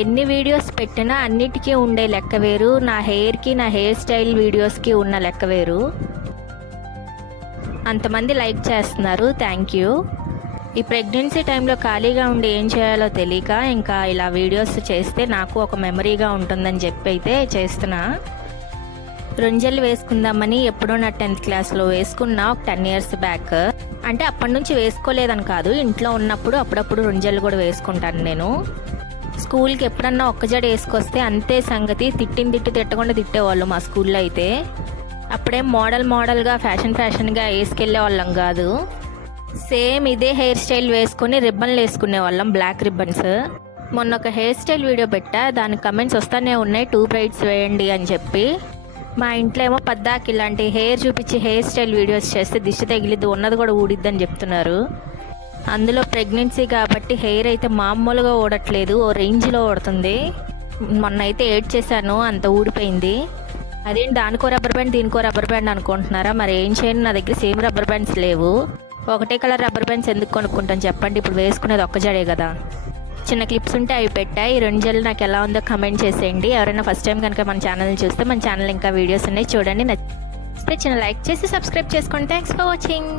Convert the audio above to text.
ఎన్ని వీడియోస్ పెట్టినా అన్నిటికీ ఉండే లెక్క వేరు, నా హెయిర్కి నా హెయిర్ స్టైల్ వీడియోస్కి ఉన్న లెక్క వేరు. అంతమంది లైక్ చేస్తున్నారు, థ్యాంక్ యూ. ఈ ప్రెగ్నెన్సీ టైంలో ఖాళీగా ఉండి ఏం చేయాలో తెలియక ఇంకా ఇలా వీడియోస్ చేస్తే నాకు ఒక మెమరీగా ఉంటుందని చెప్పి అయితే చేస్తున్నా. రుంజలు వేసుకుందామని ఎప్పుడో నా 10th క్లాస్లో వేసుకున్నా, ఒక 10 years బ్యాక్. అంటే అప్పటి నుంచి వేసుకోలేదని కాదు, ఇంట్లో ఉన్నప్పుడు అప్పుడప్పుడు రుంజలు కూడా వేసుకుంటాను నేను. స్కూల్కి ఎప్పుడన్నా ఒక్క జడ వేసుకొస్తే అంతే సంగతి, తిట్టకుండా తిట్టేవాళ్ళు మా స్కూల్లో అయితే. అప్పుడేం మోడల్గా ఫ్యాషన్గా వేసుకెళ్లే వాళ్ళం కాదు. సేమ్ ఇదే హెయిర్ స్టైల్ వేసుకుని రిబ్బన్లు వేసుకునే వాళ్ళం, బ్లాక్ రిబ్బన్స్. మొన్న ఒక హెయిర్ స్టైల్ వీడియో పెట్టా, దానికి కమెంట్స్ వస్తానే ఉన్నాయి 2 braids వేయండి అని చెప్పి. మా ఇంట్లో ఏమో పద్దాకి ఇలాంటి హెయిర్ చూపించి హెయిర్ స్టైల్ వీడియోస్ చేస్తే దిష్టి తగిలిద్ది, ఉన్నది కూడా ఊడిద్దని చెప్తున్నారు. అందులో ప్రెగ్నెన్సీ కాబట్టి హెయిర్ అయితే మామూలుగా ఊడట్లేదు, ఓ రేంజ్లో ఊడుతుంది. మొన్న అయితే ఏడ్ చేశాను, అంత ఊడిపోయింది. అదేంటి దానికో రబ్బర్ బ్యాండ్ దీనికో రబ్బర్ బ్యాండ్ అనుకుంటున్నారా? మరి ఏం చేయను, నా దగ్గర సేమ్ రబ్బర్ బ్యాండ్స్ లేవు. ఒకటే కలర్ రబ్బర్ బ్యాండ్స్ ఎందుకు కొనుక్కుంటాను చెప్పండి, ఇప్పుడు వేసుకునేది ఒక్క జడే కదా. చిన్న క్లిప్స్ ఉంటే అవి పెట్టాయి. ఈ 2 జడలు నాకు ఎలా ఉందో కమెంట్ చేసేయండి. ఎవరైనా ఫస్ట్ టైం కనుక మన ఛానల్ని చూస్తే మన ఛానల్ ఇంకా వీడియోస్ ఉన్నాయి చూడండి. నచ్చితే చిన్న లైక్ చేసి సబ్స్క్రైబ్ చేసుకోండి. Thanks for watching.